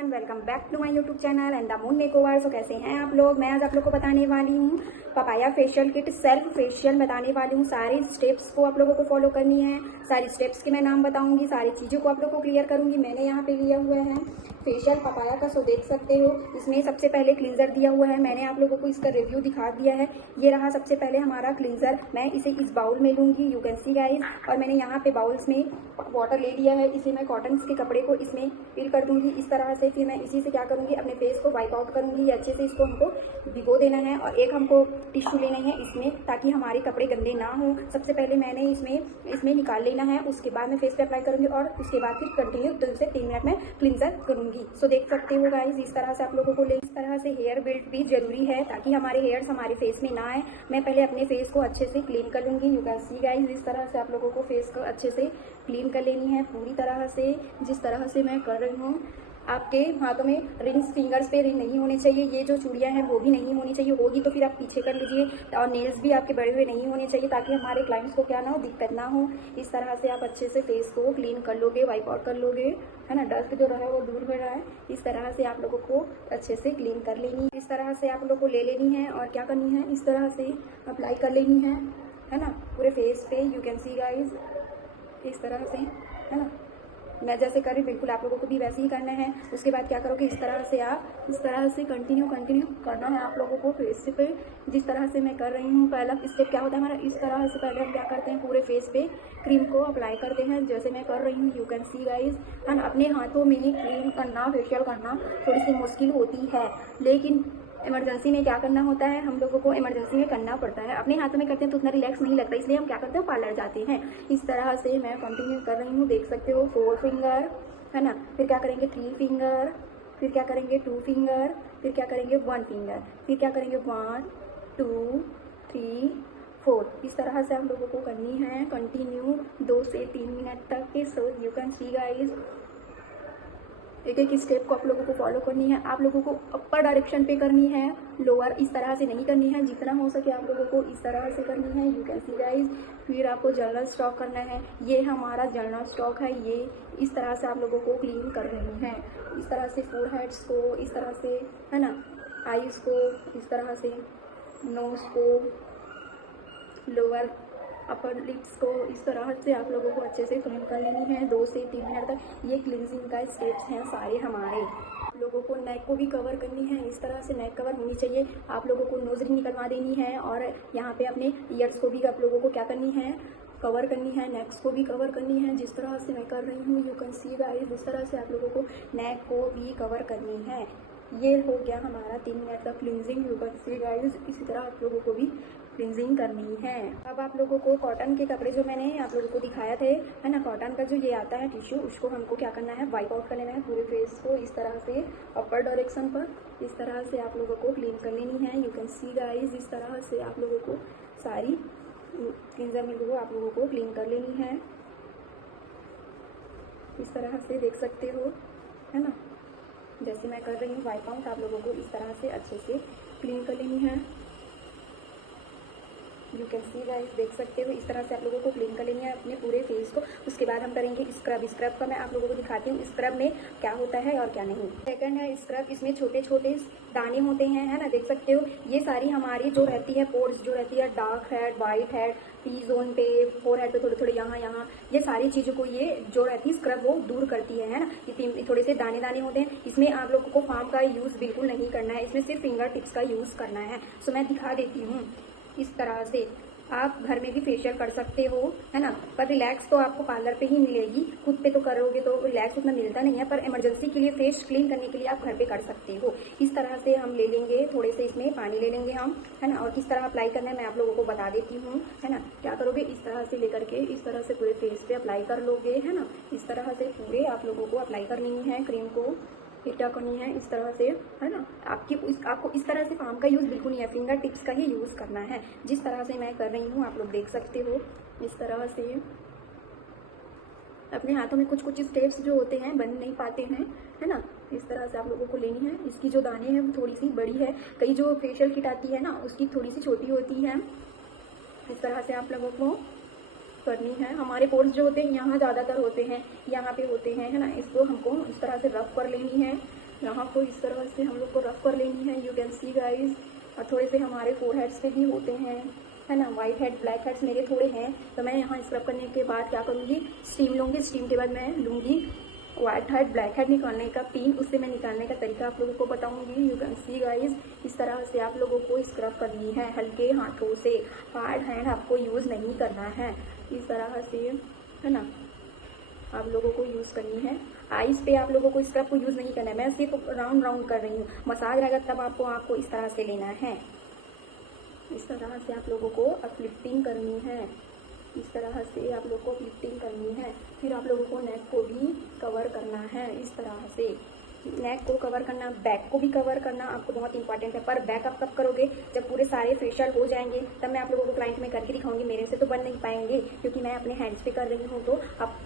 Everyone, welcome back to my YouTube channel and the moon makeover. So कैसे हैं आप लोग। मैं आज आप लोग को बताने वाली हूँ papaya facial kit self facial बताने वाली हूँ। सारी स्टेप्स को आप लोगों को फॉलो करनी है। सारी स्टेप्स के मैं नाम बताऊंगी, सारी चीज़ों को आप लोग को क्लियर करूंगी। मैंने यहाँ पे लिया हुआ है फेशियल पपाया का, सो देख सकते हो। इसमें सबसे पहले क्लींजर दिया हुआ है। मैंने आप लोगों को इसका रिव्यू दिखा दिया है। ये रहा सबसे पहले हमारा क्लींजर। मैं इसे इस बाउल में लूँगी, यू कैन सी गाइस। और मैंने यहाँ पे बाउल्स में वाटर ले लिया है। इसे मैं कॉटन के कपड़े को इसमें फिल कर दूंगी इस तरह से। फिर मैं इसी से क्या करूँगी, अपने फेस को वाइप आउट करूँगी। ये अच्छे से इसको हमको भिगो देना है और एक हमको टिश्यू लेना है इसमें, ताकि हमारे कपड़े गंदे ना हो। सबसे पहले मैंने इसमें निकाल लेना है। उसके बाद मैं फेस पे अप्लाई करूँगी और उसके बाद फिर कंटिन्यू 2 से 3 मिनट में क्लींजर करूँगी। सो देख सकते हो गाइस, इस तरह से आप लोगों को इस तरह से हेयर बेल्ट भी जरूरी है, ताकि हमारे हेयर्स हमारे फेस में ना आए। मैं पहले अपने फेस को अच्छे से क्लीन कर लूँगी। यू कैन सी गाइस, इस तरह से आप लोगों को फेस को अच्छे से क्लीन कर लेनी है पूरी तरह से, जिस तरह से मैं कर रही हूँ। आपके हाथों में रिंग्स, फिंगर्स पे रिंग नहीं होने चाहिए। ये जो चूड़ियाँ हैं वो भी नहीं होनी चाहिए। होगी तो फिर आप पीछे कर लीजिए। और नेल्स भी आपके बड़े हुए नहीं होने चाहिए, ताकि हमारे क्लाइंट्स को क्या ना हो, दिक्कत ना हो। इस तरह से आप अच्छे से फेस को क्लीन कर लोगे, वाइप आउट कर लोगे, है ना। डस्ट जो रहा है वो दूर हो रहा है। इस तरह से आप लोगों को अच्छे से क्लीन कर लेनी है। इस तरह से आप लोग को ले लेनी है और क्या करनी है, इस तरह से अप्लाई कर लेनी है ना, पूरे फेस पे। यू कैन सी गाइज, इस तरह से, है ना। मैं जैसे कर रही बिल्कुल आप लोगों को भी वैसे ही करना है। उसके बाद क्या करोगे, इस तरह से आप इस तरह से कंटिन्यू करना है आप लोगों को फेस पे, जिस तरह से मैं कर रही हूँ। पहला स्टेप क्या होता है हमारा, इस तरह से पहले हम क्या करते हैं, पूरे फेस पे क्रीम को अप्लाई करते हैं, जैसे मैं कर रही हूँ। यू कैन सी गाइज, है ना। अपने हाथों में क्रीम करना, फेशियल करना थोड़ी सी मुश्किल होती है, लेकिन इमरजेंसी में क्या करना होता है, हम लोगों को इमरजेंसी में करना पड़ता है। अपने हाथों में करते हैं तो उतना रिलैक्स नहीं लगता, इसलिए हम क्या करते हैं, पार्लर जाते हैं। इस तरह से मैं कंटिन्यू कर रही हूँ, देख सकते हो। 4 फिंगर, है ना। फिर क्या करेंगे, 3 फिंगर, फिर क्या करेंगे 2 फिंगर, फिर क्या करेंगे 1 फिंगर, फिर क्या करेंगे 1 2 3 4। इस तरह से आप लोगों को करनी है कंटिन्यू 2 से 3 मिनट तक। So you can see guys, एक एक स्टेप को आप लोगों को फॉलो करनी है। आप लोगों को अपर डायरेक्शन पे करनी है, लोअर इस तरह से नहीं करनी है। जितना हो सके आप लोगों को इस तरह से करनी है। You can see guys. फिर आपको जनरल स्टॉक करना है। ये हमारा जनरल स्टॉक है। ये इस तरह से आप लोगों को क्लीन कर रही है। इस तरह से फोरहेड्स को इस तरह से, है ना, आईज को इस तरह से, नोज को, लोअर अपर लिप्स को, इस तरह से आप लोगों को अच्छे से क्लीन कर लेनी है 2 से 3 मिनट तक। ये क्लींजिंग का स्टेप्स हैं सारे हमारे। लोगों को नेक को भी कवर करनी है, इस तरह से नेक कवर होनी चाहिए। आप लोगों को नोज रिंग निकलवा देनी है और यहाँ पे अपने ईयर्स को भी आप लोगों को क्या करनी है, कवर करनी है। नेक्स को भी कवर करनी है, जिस तरह से मैं कर रही हूँ। यू कैन सी गाइस, इस तरह से आप लोगों को नेक को भी कवर करनी है। ये हो गया हमारा 3 मिनट का cleansing. You can see guys, इसी तरह आप लोगों को भी क्लींजिंग करनी है। अब आप लोगों को कॉटन के कपड़े जो मैंने आप लोगों को दिखाया थे, है ना, कॉटन का जो ये आता है टिश्यू, उसको हमको क्या करना है, वाइप आउट कर लेना है पूरे फेस को इस तरह से अपर डायरेक्शन पर। इस तरह से आप लोगों को क्लीन कर लेनी है। यू कैन सी गाइस, इस तरह से आप लोगों को सारी क्लींजर में आप लोगों को क्लीन कर लेनी है। इस तरह से देख सकते हो, है ना, जैसे मैं कर रही हूँ वाइप आउट। आप लोगों को इस तरह से अच्छे से क्लीन कर लेनी है। यू कैन सी गाइस, देख सकते हो। इस तरह से आप लोगों को क्लीन कर लेनी है अपने पूरे फेस को। उसके बाद हम करेंगे स्क्रब। स्क्रब का मैं आप लोगों को दिखाती हूँ स्क्रब में क्या होता है और क्या नहीं। सेकंड है स्क्रब। इसमें छोटे छोटे दाने होते हैं, है ना, देख सकते हो। ये सारी हमारी जो रहती है पोर्स जो रहती है, dark head, white head, T zone पे, फोरहेड पे थोड़े थोड़े यहाँ, ये सारी चीज़ों को ये जो रहती है स्क्रब वो दूर करती है ना। ये थोड़े से दाने दाने होते हैं। इसमें आप लोगों को फार्म का यूज़ बिल्कुल नहीं करना है, इसमें सिर्फ फिंगर टिप्स का यूज़ करना है। सो मैं दिखा देती हूँ। इस तरह से आप घर में भी फेशियल कर सकते हो, है ना, पर रिलैक्स तो आपको पार्लर पे ही मिलेगी। खुद पे तो करोगे तो रिलैक्स उतना मिलता नहीं है, पर इमरजेंसी के लिए फेस क्लीन करने के लिए आप घर पे कर सकते हो। इस तरह से हम ले लेंगे, थोड़े से इसमें पानी ले लेंगे हम, है ना, और किस तरह अप्लाई करना है मैं आप लोगों को बता देती हूँ, है ना। क्या करोगे, इस तरह से लेकर के इस तरह से पूरे फेस पे अप्लाई कर लोगे, है ना। इस तरह से पूरे आप लोगों को अप्लाई करनी है क्रीम को। फिर क्या करनी है, इस तरह से, है ना। आपको इस तरह से फार्म का यूज़ बिल्कुल नहीं है, फिंगर टिप्स का ही यूज़ करना है। जिस तरह से मैं कर रही हूँ आप लोग देख सकते हो। इस तरह से अपने हाथों में कुछ कुछ स्टेप्स जो होते हैं बन नहीं पाते हैं, है ना। इस तरह से आप लोगों को लेनी है। इसकी जो दाने हैं वो थोड़ी सी बड़ी है, कई जो फेशियल किट आती है ना उसकी थोड़ी सी छोटी होती है। इस तरह से आप लोगों को करनी है। हमारे पोर्स जो होते हैं यहाँ ज़्यादातर होते हैं, यहाँ पे होते हैं, है ना। इसको हमको इस तरह से रफ कर लेनी है। यहाँ को इस तरह से हम लोग को रफ कर लेनी है, यू कैन सी गाइज। और थोड़े से हमारे फोरहेड्स पे भी होते हैं, है ना, वाइट हेड ब्लैक हेड्स मेरे थोड़े हैं। तो मैं यहाँ स्क्रब करने के बाद क्या करूँगी, स्टीम लूँगी। स्टीम के बाद मैं लूँगी वाइट हेड ब्लैक हेड निकालने का पिन, उससे मैं निकालने का तरीका आप लोगों को बताऊंगी। यू कैन सी गाइज, इस तरह से आप लोगों को स्क्रब करनी है हल्के हाथों से, हार्ड हैंड आपको यूज़ नहीं करना है। इस तरह से, है ना, आप लोगों को यूज़ करनी है। आइस पे आप लोगों को स्क्रब को यूज़ नहीं करना है, मैं सिर्फ राउंड राउंड कर रही हूँ। मसाज रहेगा तब आपको इस तरह से लेना है। इस तरह से आप लोगों को अपलिफ्टिंग करनी है, इस तरह से आप लोग को अपलिफ्टिंग करनी है। फिर आप लोगों को नेक को भी कवर करना है, इस तरह से नेक को कवर करना, बैक को भी कवर करना आपको बहुत इंपॉर्टेंट है। पर बैक आप कब करोगे, जब पूरे सारे फेशियल हो जाएंगे, तब मैं आप लोगों को क्लाइंट में करके दिखाऊंगी। मेरे से तो बन नहीं पाएंगे क्योंकि मैं अपने हैंड्स पे कर रही हूँ। तो आप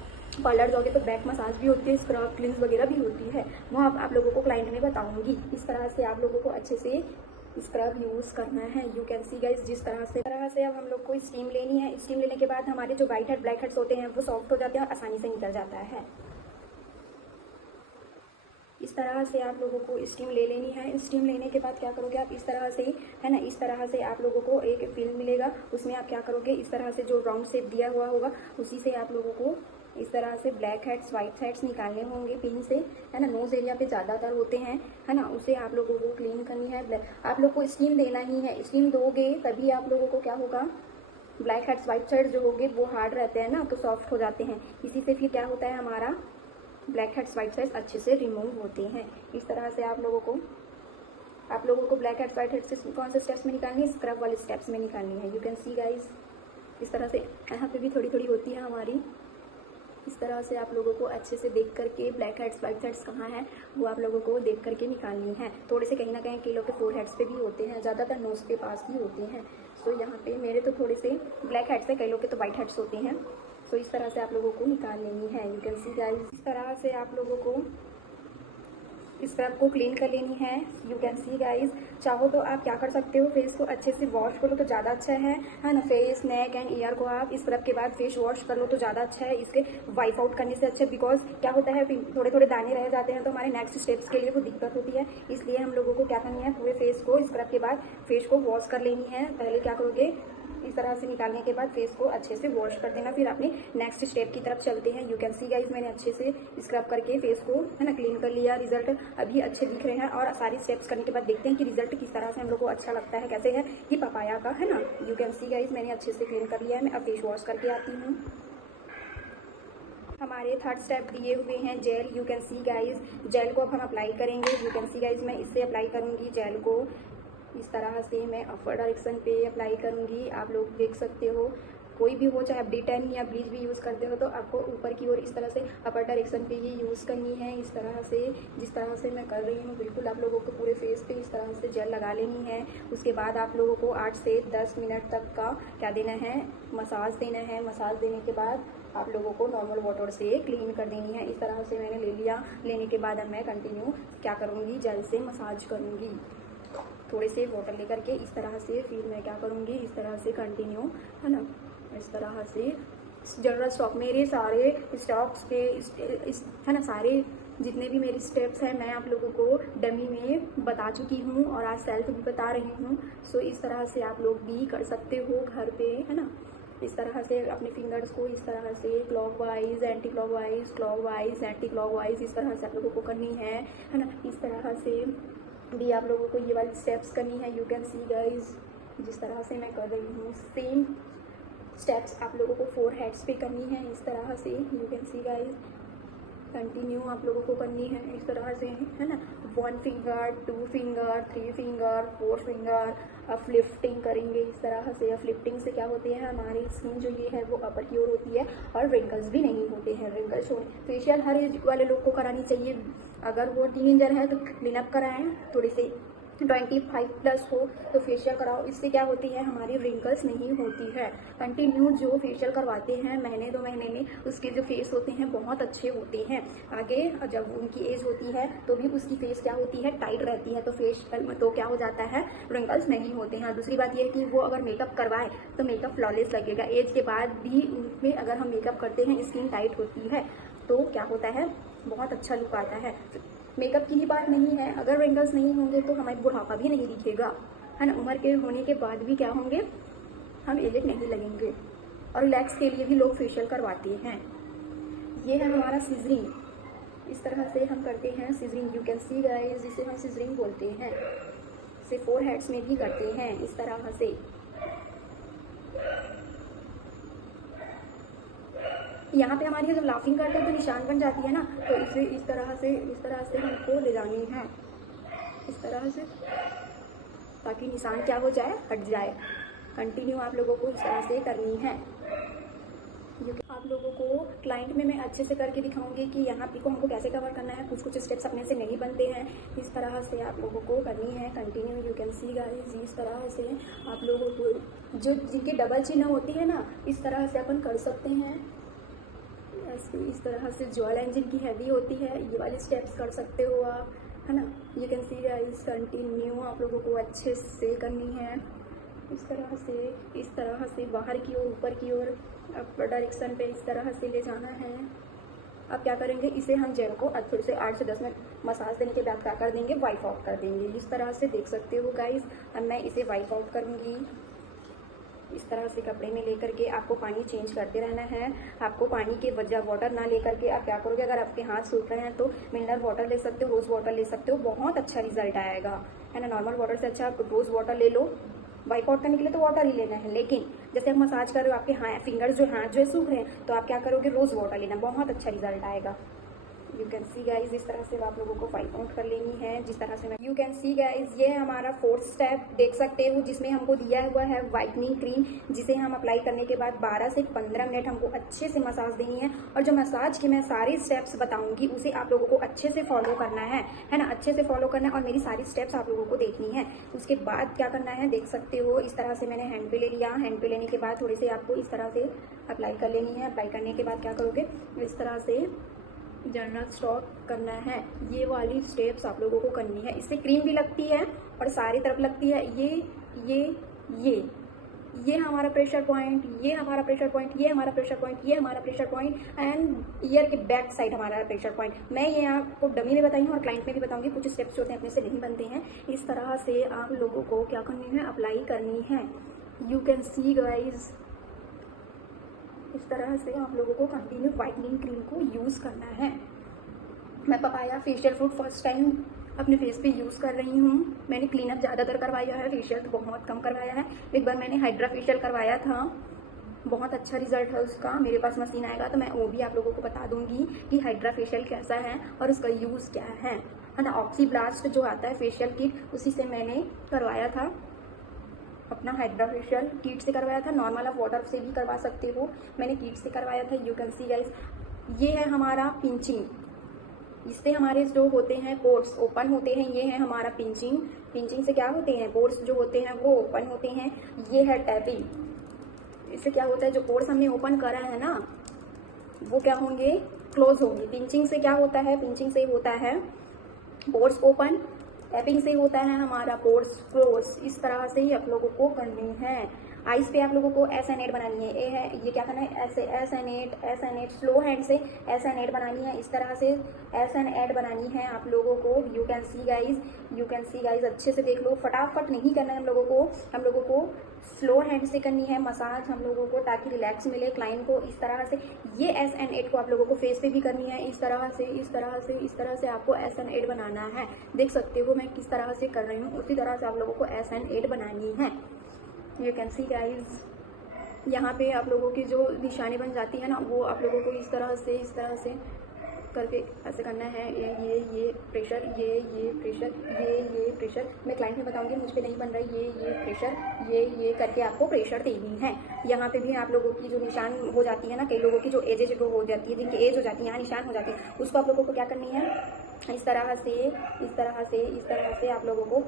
पार्लर जाओगे तो बैक मसाज भी होती है, स्क्रब क्लिंस वगैरह भी होती है, वो आप लोगों को क्लाइंट में बताऊंगी। इस तरह से आप लोगों को अच्छे से स्क्रब यूज़ करना है। यू कैन सी गाइज, जिस तरह से अब हम लोग को स्टीम लेनी है। स्टीम लेने के बाद हमारे जो वाइट हेड ब्लैक हेड्स होते हैं वो सॉफ्ट हो जाते हैं और आसानी से निकल जाता है। इस तरह से आप लोगों को स्टीम ले लेनी है। स्टीम लेने के बाद क्या करोगे आप, इस तरह से, है ना, इस तरह से आप लोगों को एक फिल्म मिलेगा, उसमें आप क्या करोगे, इस तरह से जो राउंड शेप दिया हुआ होगा उसी से आप लोगों को इस तरह से ब्लैक हेड्स वाइट हेड्स निकालने होंगे पिन से, है ना। नोज एरिया पे ज़्यादातर होते हैं, है ना, उसे आप लोगों को क्लीन करनी है। आप लोग को स्टीम देना ही है, स्टीम दोगे तभी आप लोगों को क्या होगा, ब्लैक हेड्स वाइट हेड्स जो होंगे वो हार्ड रहते हैं ना, तो सॉफ्ट हो जाते हैं। इसी से फिर क्या होता है, हमारा ब्लैक हेड्स वाइट हेड्स अच्छे से रिमूव होते हैं। इस तरह से आप लोगों को ब्लैक हेड्स वाइट हेड्स कौन से स्टेप्स में निकालनी है, स्क्रब वाले स्टेप्स में निकालनी है। यू कैन सी गाइज, इस तरह से यहाँ पे भी थोड़ी थोड़ी होती है हमारी। इस तरह से आप लोगों को अच्छे से देख करके ब्लैक हेड्स वाइट हेड्स कहाँ है वो आप लोगों को देख करके निकालनी है। थोड़े से कहीं ना कहीं कई लोग के फोर हेड्स पे भी होते हैं, ज़्यादातर नोज के पास भी होते हैं। सो यहाँ पे मेरे तो थोड़े से ब्लैक हेड्स है, कई लोग के तो वाइट हेड्स होते हैं। सो इस तरह से आप लोगों को निकाल लेनी है। यू कैन सी गाइस, इस तरह से आप लोगों को स्क्रब को क्लीन कर लेनी है। यू कैन सी गाइज, चाहो तो आप क्या कर सकते हो, फेस को अच्छे से वॉश कर लो तो ज़्यादा अच्छा है ना। फेस, नेक एंड ईयर को आप स्क्रब के बाद फेस वॉश कर लो तो ज़्यादा अच्छा है, इसके वाइप आउट करने से अच्छा। बिकॉज क्या होता है, थोड़े थोड़े दाने रह जाते हैं तो हमारे नेक्स्ट स्टेप्स के लिए वो दिक्कत होती है। इसलिए हम लोगों को क्या करनी है, पूरे फेस को स्क्रब के बाद फेस को वॉश कर लेनी है। पहले क्या करोगे, इस तरह से निकालने के बाद फेस को अच्छे से वॉश कर देना, फिर अपने नेक्स्ट स्टेप की तरफ चलते हैं। यू कैन सी गाइज, मैंने अच्छे से स्क्रब करके फेस को, है ना, क्लीन कर लिया। रिजल्ट अभी अच्छे दिख रहे हैं और सारी स्टेप्स करने के बाद देखते हैं कि रिजल्ट किस तरह से हम लोग को अच्छा लगता है, कैसे है ये पपाया का, है ना। यू कैन सी गाइज, मैंने अच्छे से क्लीन कर लिया है। मैं अब फेस वॉश करके आती हूँ। हमारे थर्ड स्टेप दिए हुए हैं gel. You can see guys, gel को अब हम अप्लाई करेंगे। यू कैन सी गाइज, मैं इससे अप्लाई करूँगी जेल को। इस तरह से मैं अपर डायरेक्शन पे अप्लाई करूँगी। आप लोग देख सकते हो, कोई भी हो, चाहे आप D10 या ब्लीच भी यूज़ करते हो तो आपको ऊपर की ओर इस तरह से अपर डायरेक्शन पे ही यूज़ करनी है। इस तरह से, जिस तरह से मैं कर रही हूँ, बिल्कुल आप लोगों को पूरे फेस पे इस तरह से जेल लगा लेनी है। उसके बाद आप लोगों को 8 से 10 मिनट तक का क्या देना है, मसाज देना है। मसाज देने के बाद आप लोगों को नॉर्मल वाटर से क्लीन कर देनी है। इस तरह से मैंने ले लिया। लेने के बाद अब मैं कंटिन्यू क्या करूँगी, जेल से मसाज करूँगी। थोड़े से वाटर लेकर के इस तरह से फिर मैं क्या करूँगी, इस तरह से कंटिन्यू, है ना, इस तरह से जनरल स्टॉक मेरे सारे स्टॉक्स पे है ना, सारे जितने भी मेरे स्टेप्स हैं मैं आप लोगों को डमी में बता चुकी हूँ और आज सेल्फ भी बता रही हूँ। सो इस तरह से आप लोग भी कर सकते हो घर पे, है ना। इस तरह से अपने फिंगर्स को इस तरह से clockwise, anti clockwise, clockwise, anti clockwise इस तरह से आप लोगों को करनी है ना। इस तरह से भी आप लोगों को ये वाली स्टेप्स करनी है। यू कैन सी गाइज, जिस तरह से मैं कर रही हूँ सेम स्टेप्स आप लोगों को फोर हेड्स पे करनी है। इस तरह से you can see guys, continue आप लोगों को करनी है इस तरह से, है ना। 1 finger, 2 finger, 3 finger, 4 finger uplifting करेंगे इस तरह से। अपलिफ्टिंग से क्या होती है, हमारी स्किन जो ये है वो अपर की ओर होती है और रिंकल्स भी नहीं होते हैं। रिंकल्स होने, फेशियल हर एज वाले लोग को करानी चाहिए। अगर वो टीनेजर है तो क्लीन अप कराएं, थोड़ी सी 25+ हो तो फेशियल कराओ। इससे क्या होती है, हमारी रिंकल्स नहीं होती है। कंटिन्यू जो फेशियल करवाते हैं महीने 2 महीने में, उसके जो फेस होते हैं बहुत अच्छे होते हैं। आगे जब उनकी एज होती है तो भी उसकी फेस क्या होती है, टाइट रहती है। तो फेशियल में तो क्या हो जाता है, रिंकल्स नहीं होते हैं। दूसरी बात यह है कि वो अगर मेकअप करवाए तो मेकअप फ्लॉलेस लगेगा। एज के बाद भी उनमें अगर हम मेकअप करते हैं, स्किन टाइट होती है तो क्या होता है, बहुत अच्छा लुक आता है। मेकअप की ही बात नहीं है, अगर रिंकल्स नहीं होंगे तो हमें बुढ़ापा भी नहीं दिखेगा, है ना। उम्र के होने के बाद भी क्या होंगे, हम एजेड नहीं लगेंगे। और रिलैक्स के लिए भी लोग फेशियल करवाते हैं। ये है हमारा सिजरिंग, इस तरह से हम करते हैं scissoring. You can see guys, जिसे हम सिजरिंग बोलते हैं। इसे 4 हेड्स में भी करते हैं इस तरह से। यहाँ पे हमारी जब लाफिंग करते हैं तो निशान बन जाती है ना, तो इसे इस तरह से हमको ले जानी है, इस तरह से, ताकि निशान क्या हो जाए, हट जाए। कंटिन्यू आप लोगों को इस तरह से करनी है। आप लोगों को क्लाइंट में मैं अच्छे से करके दिखाऊंगी कि यहाँ पे को हमको कैसे कवर करना है। कुछ कुछ स्टेप्स अपने से नहीं बनते हैं, इस तरह से आप लोगों को करनी है continue. You can see guys, इस तरह से आप लोगों को जो जिनकी डबल चिन्ह होती है ना, इस तरह से अपन कर सकते हैं। इस तरह से जॉ लाइन जिनकी हैवी होती है, ये वाली स्टेप्स कर सकते हो आप, है ना। You can see guys, continue आप लोगों को अच्छे से करनी है। इस तरह से बाहर की ओर, ऊपर की ओर, अपर डायरेक्शन पे इस तरह से ले जाना है। अब क्या करेंगे, इसे हम जेल को थोड़े से 8 से 10 मिनट मसाज देने के बाद क्या कर देंगे, वाइप आउट कर देंगे। इस तरह से देख सकते हो गाइस। अब मैं इसे वाइप आउट करूँगी इस तरह से कपड़े में लेकर के। आपको पानी चेंज करते रहना है। आपको पानी के वजह वाटर ना लेकर के आप क्या करोगे, अगर आपके हाथ सूख रहे हैं तो मिनरल वाटर ले सकते हो, रोज़ वाटर ले सकते हो, बहुत अच्छा रिजल्ट आएगा, है ना। नॉर्मल वाटर से अच्छा आप रोज़ वाटर ले लो। वाइप आउट करने के लिए तो वाटर ही लेना है, लेकिन जैसे आप मसाज कर रहे हो, आपके हाथ हाथ जो है सूख रहे हैं, तो आप क्या करोगे, रोज़ वाटर लेना, बहुत अच्छा रिजल्ट आएगा। यू कैन सी गाइज, इस तरह से आप लोगों को वाइप आउट कर लेनी है, जिस तरह से मैं। यू कैन सी गाइज, ये हमारा 4th स्टेप देख सकते हो, जिसमें हमको दिया हुआ है वाइटनिंग क्रीम, जिसे हम अप्लाई करने के बाद 12 से 15 मिनट हमको अच्छे से मसाज देनी है। और जो मसाज के मैं सारे स्टेप्स बताऊंगी, उसे आप लोगों को अच्छे से फॉलो करना है ना, अच्छे से फॉलो करना है। और मेरी सारी स्टेप्स आप लोगों को देखनी है। उसके बाद क्या करना है, देख सकते हो, इस तरह से मैंने हैंड पे ले लिया। हैंड पे लेने के बाद थोड़ी सी आपको इस तरह से अप्लाई कर लेनी है। अप्लाई करने के बाद क्या करोगे, इस तरह से जनरल स्टॉक करना है। ये वाली स्टेप्स आप लोगों को करनी है। इससे क्रीम भी लगती है और सारी तरफ लगती है। ये हमारा प्रेशर पॉइंट, ये हमारा प्रेशर पॉइंट, ये हमारा प्रेशर पॉइंट, ये हमारा प्रेशर पॉइंट, एंड ईयर के बैक साइड हमारा प्रेशर पॉइंट। मैं ये आपको डमी में बताई हूँ और क्लाइंट में भी बताऊंगी। कुछ स्टेप्स जो होते हैं अपने से नहीं बनते हैं। इस तरह से आप लोगों को क्या करनी है, अप्लाई करनी है। यू कैन सी गाइज, इस तरह से आप लोगों को कंटिन्यू वाइटनिंग क्रीम को यूज़ करना है। मैं papaya facial fruit first time अपने फेस पे यूज़ कर रही हूँ। मैंने क्लीनअप ज़्यादातर करवाया है, फेशियल तो बहुत कम करवाया है। एक बार मैंने हाइड्रा फेशियल करवाया था, बहुत अच्छा रिजल्ट है उसका। मेरे पास मशीन आएगा तो मैं वो भी आप लोगों को बता दूंगी कि हाइड्रा फेशियल कैसा है और उसका यूज़ क्या है ना। ऑक्सी ब्लास्ट जो आता है फेशियल किट, उसी से मैंने करवाया था अपना हाइड्रा फेशियल। किट से करवाया था, नॉर्मल आप वाटर से भी करवा सकते हो, मैंने किट से करवाया था। यू कैन सी गाइस, ये है हमारा पिंचिंग, इससे हमारे जो होते हैं पोर्स ओपन होते हैं। ये है हमारा पिंचिंग। पिंचिंग से क्या होते हैं, पोर्स जो होते हैं वो ओपन होते हैं। ये है टैपिंग, इससे क्या होता है, जो पोर्स हमने ओपन करा है ना, वो क्या होंगे, क्लोज होंगे। पिंचिंग से क्या होता है, पिंचिंग से होता है पोर्स ओपन, टैपिंग से होता है हमारा पोर्स क्लोज। इस तरह से ही आप लोगों को करनी है। आइस पे आप लोगों को SN8 बनानी है। ये क्या करना है, ऐसे SN8 स्लो हैंड से SN8 बनानी है। इस तरह से SN8 बनानी है आप लोगों को। यू कैन सी गाइज, अच्छे से देख लो। फटाफट नहीं करना है हम लोगों को स्लो हैंड से करनी है मसाज हम लोगों को, ताकि रिलैक्स मिले क्लाइंट को। इस तरह से ये SN8 को आप लोगों को फेस पे भी करनी है। इस तरह से आपको SN8 बनाना है। देख सकते हो मैं किस तरह से कर रही हूँ, उसी तरह से आप लोगों को SN8 बनानी है। यू कैन सी गाइज, यहाँ पे आप लोगों की जो निशानी बन जाती है ना, वो आप लोगों को इस तरह से करके ऐसे करना है। ये प्रेशर, ये प्रेशर, मैं क्लाइंट में बताऊंगी, मुझ पे नहीं बन रहा है। ये प्रेशर, ये करके आपको प्रेशर देनी है। यहाँ पे भी आप लोगों की जो निशान हो जाती है ना, कई लोगों की जो एज हो जाती है, जिनकी एज हो जाती है, यहाँ निशान हो जाती है, उसको आप लोगों को क्या करनी है, इस तरह से आप लोगों को,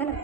है ना,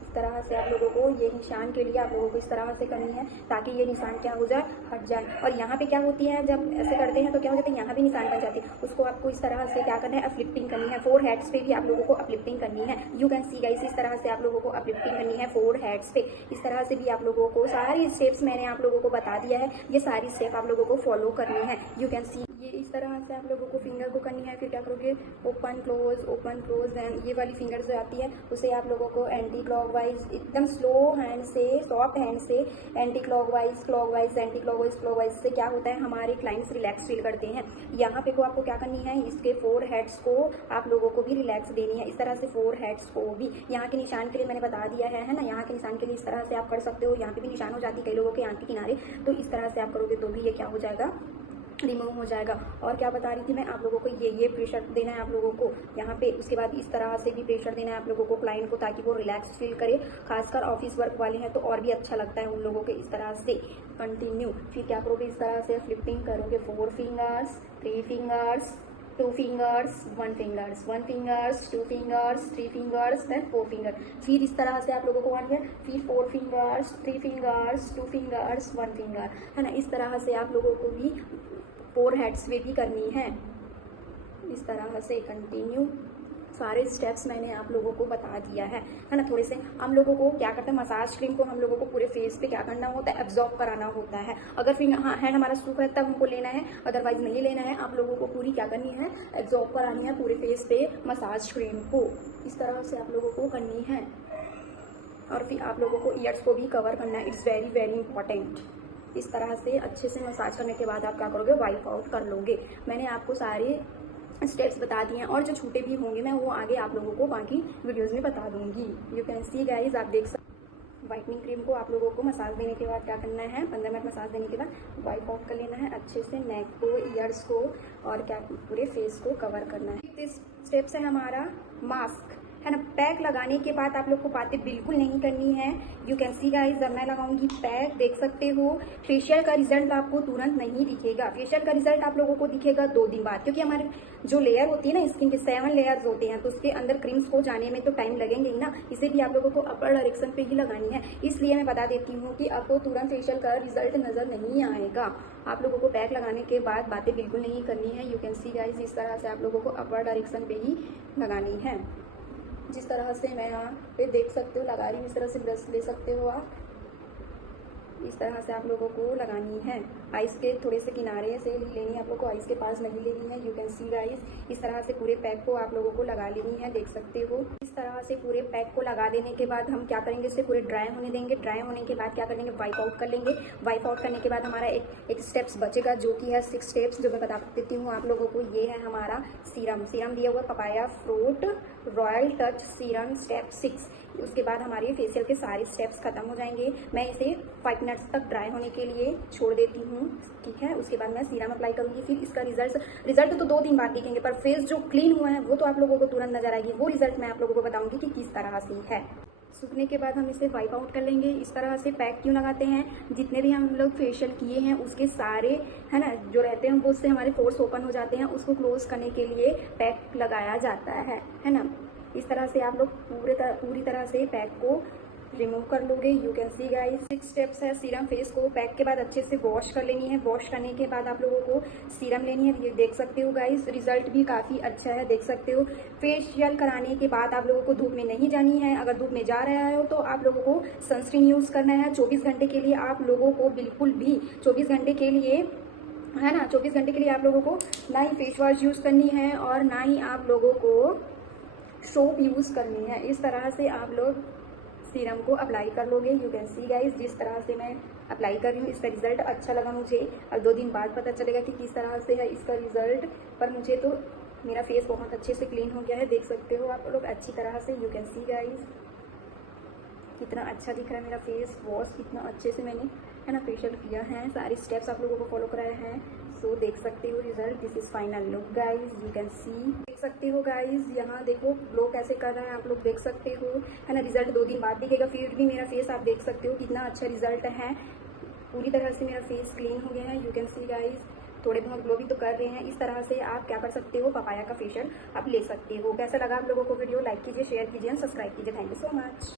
इस तरह से आप लोगों को ये निशान के लिए आप लोगों को इस तरह से करनी है, ताकि ये निशान क्या हो जाए, हट जाए। और यहाँ पे क्या होती है, जब ऐसे करते हैं तो क्या हो जाता है, यहाँ भी निशान बन जाती है। उसको आपको इस तरह से क्या करना है, अपलिफ्टिंग करनी है। 4 हेड्स पे भी आप लोगों को अपलिफ्टिंग करनी है। यू कैन सी गाइस, इस तरह से आप लोगों को अपलिफ्टिंग करनी है 4 हेड्स पे। इस तरह से भी आप लोगों को सारी स्टेप्स मैंने आप लोगों को बता दिया है। ये सारी स्टेप आप लोगों को फॉलो करनी है। यू कैन सी, ये इस इस तरह से आप लोगों को फिंगर को करनी है। फिर क्या करोगे, ओपन क्लोज एंड ये वाली फिंगर जो आती है उसे आप लोगों को एंटी क्लॉकवाइज एकदम स्लो हैंड से, सॉफ्ट हैंड से एंटी क्लॉकवाइज एंटी क्लॉकवाइज से क्या होता है, हमारे क्लाइंट्स रिलैक्स फील करते हैं। यहाँ पे को आपको क्या करनी है, इसके 4 हेड्स को आप लोगों को भी रिलैक्स देनी है। इस तरह से 4 हेड्स को भी, यहाँ के निशान के लिए मैंने बता दिया है ना, यहाँ के निशान के लिए इस तरह से आप कर सकते हो। यहाँ पे भी निशान हो जाती है कई लोगों के आंख के किनारे, तो इस तरह से आप करोगे तो भी ये क्या हो जाएगा, रिमूव हो जाएगा। और क्या बता रही थी मैं आप लोगों को, ये प्रेशर देना है आप लोगों को यहाँ पे। उसके बाद इस तरह से भी प्रेशर देना है आप लोगों को क्लाइंट को, ताकि वो रिलैक्स फील करे। खासकर ऑफिस वर्क वाले हैं तो और भी अच्छा लगता है उन लोगों के। इस तरह से कंटिन्यू फिर क्या करोगे, इस तरह से फ्लिपिंग करोगे, 4 fingers, 3 fingers, 2 fingers, 1 fingers, 1 fingers, 2 fingers, 3 fingers, then 4 finger. फिर इस तरह से आप लोगों को 1 फिंगर, फिर 4 फिंगर्स, 3 फिंगर्स, 2 फिंगर्स, 1 फिंगर, है ना। इस तरह से आप लोगों को भी 4 हेड्स में भी करनी है। इस तरह से कंटिन्यू सारे स्टेप्स मैंने आप लोगों को बता दिया है ना। थोड़े से हम लोगों को क्या करते हैं, मसाज क्रीम को हम लोगों को पूरे फेस पे क्या करना होता है, एब्जॉर्ब कराना होता है। अगर फिर हैंड हमारा सूख है तब हमको लेना है, अदरवाइज नहीं लेना है। आप लोगों को पूरी क्या करनी है, एब्जॉर्ब करानी है पूरे फेस पे मसाज क्रीम को। इस तरह से आप लोगों को करनी है। और फिर आप लोगों को ईयर्स को भी कवर करना है, इट्स वेरी वेरी इंपॉर्टेंट। इस तरह से अच्छे से मसाज करने के बाद आप क्या करोगे, वाइप आउट कर लोगे। मैंने आपको सारे स्टेप्स बता दिए हैं, और जो छूटे भी होंगे मैं वो आगे आप लोगों को बाकी वीडियोस में बता दूंगी। यू कैन सी गाइज, आप देख सकते। वाइटनिंग क्रीम को आप लोगों को मसाज देने के बाद क्या करना है, 15 मिनट मसाज देने के बाद वाइप आउट कर लेना है अच्छे से नेक को, ईयर्स को, और क्या पूरे फेस को कवर करना है। फिफ्थ स्टेप्स है हमारा मास्क, है ना। पैक लगाने के बाद आप लोग को बातें बिल्कुल नहीं करनी है। यू कैन सी गाइज, जब मैं लगाऊंगी पैक, देख सकते हो फेशियल का रिजल्ट आपको तुरंत नहीं दिखेगा। फेशियल का रिजल्ट आप लोगों को दिखेगा 2 दिन बाद, क्योंकि हमारे जो लेयर होती है ना स्किन के 7 लेयर्स होते हैं, तो उसके अंदर क्रीम्स को जाने में तो टाइम लगेंगे ही ना। इसे भी आप लोगों को अपर डायरेक्शन पे ही लगानी है। इसलिए मैं बता देती हूँ कि आपको तुरंत फेशियल का रिजल्ट नजर नहीं आएगा। आप लोगों को पैक लगाने के बाद बातें बिल्कुल नहीं करनी है। यू कैन सी गाइज, इस तरह से आप लोगों को अपर डायरेक्शन पे ही लगानी है। जिस तरह से मैं यहाँ पे देख सकते हो लगा रही हूँ, इस तरह से ब्रश ले सकते हो आप। इस तरह से आप लोगों को लगानी है। आइस के थोड़े से किनारे से लेनी है आप लोगों को, आइस के पास नहीं लेनी है। यू कैन सी गाइस, इस तरह से पूरे पैक को आप लोगों को लगा लेनी है, देख सकते हो। इस तरह से पूरे पैक को लगा देने के बाद हम क्या करेंगे, इसे पूरे ड्राई होने देंगे। ड्राई होने के बाद क्या करेंगे, वाइप आउट कर लेंगे। वाइप आउट करने के बाद हमारा एक स्टेप्स बचेगा, जो कि है 6 स्टेप्स, जो मैं बता देती हूँ आप लोगों को। ये है हमारा सीरम दिया हुआ, papaya fruit royal touch serum step 6। उसके बाद हमारे फेशियल के सारे स्टेप्स खत्म हो जाएंगे। मैं इसे 5 मिनट्स तक ड्राई होने के लिए छोड़ देती हूँ, ठीक है। उसके बाद मैं सीरम अप्लाई करूंगी। फिर इसका रिजल्ट तो 2 दिन बाद दिखेंगे, पर फेस जो क्लीन हुआ है वो तो आप लोगों को तुरंत नजर आएगी। वो रिजल्ट मैं आप लोगों को बताऊंगी कि किस तरह से है। सूखने के बाद हम इसे वाइप आउट कर लेंगे। इस तरह से पैक क्यों लगाते हैं, जितने भी हम लोग फेशियल किए हैं उसके सारे, है ना, जो रहते हैं वो उससे हमारे पोर्स ओपन हो जाते हैं, उसको क्लोज करने के लिए पैक लगाया जाता है ना। इस तरह से आप लोग पूरी तरह से पैक को रिमूव कर लोगे। You can see guys, 6 steps है। सीरम फेस को पैक के बाद अच्छे से वॉश कर लेनी है। वॉश करने के बाद आप लोगों को सीरम लेनी है। ये देख सकते हो गाइस, रिजल्ट भी काफी अच्छा है, देख सकते हो। फेशियल कराने के बाद आप लोगों को धूप में नहीं जानी है। अगर धूप में जा रहा हो तो आप लोगों को सनस्क्रीन यूज करना है। 24 घंटे के लिए आप लोगों को बिल्कुल भी 24 घंटे के लिए, है ना, 24 घंटे के लिए आप लोगों को ना ही फेस वॉश यूज करनी है और ना ही आप लोगों को सोप यूज करनी है। इस तरह से आप लोग सीरम को अप्लाई कर लोगे। यू कैन सी गाइस, जिस तरह से मैं अप्लाई कर रही हूँ इसका रिजल्ट अच्छा लगा मुझे, और 2 दिन बाद पता चलेगा कि किस तरह से है इसका रिजल्ट। पर मुझे तो मेरा फेस बहुत अच्छे से क्लीन हो गया है, देख सकते हो आप लोग अच्छी तरह से। यू कैन सी गाइस, कितना अच्छा दिख रहा है मेरा फेस। वॉश कितना अच्छे से मैंने, है ना, फेशियल किया है। सारे स्टेप्स आप लोगों को फॉलो कराए हैं। सो देख सकते हो result, this is final look guys. You can सी, देख सकते हो गाइज, यहाँ देखो ग्लो कैसे कर रहा है, आप लोग देख सकते हो, है ना। रिजल्ट 2 दिन बाद दिखेगा। फिर भी मेरा फेस आप देख सकते हो कितना अच्छा रिजल्ट है। पूरी तरह से मेरा फेस क्लीन हो गया है। यू कैन सी गाइज, थोड़े बहुत ग्लो भी तो कर रहे हैं। इस तरह से आप क्या कर सकते हो, पपाया का फेशियल आप ले सकते हो। कैसा लगा आप लोगों को वीडियो, लाइक कीजिए, शेयर कीजिए, सब्सक्राइब कीजिए। Thank you so much.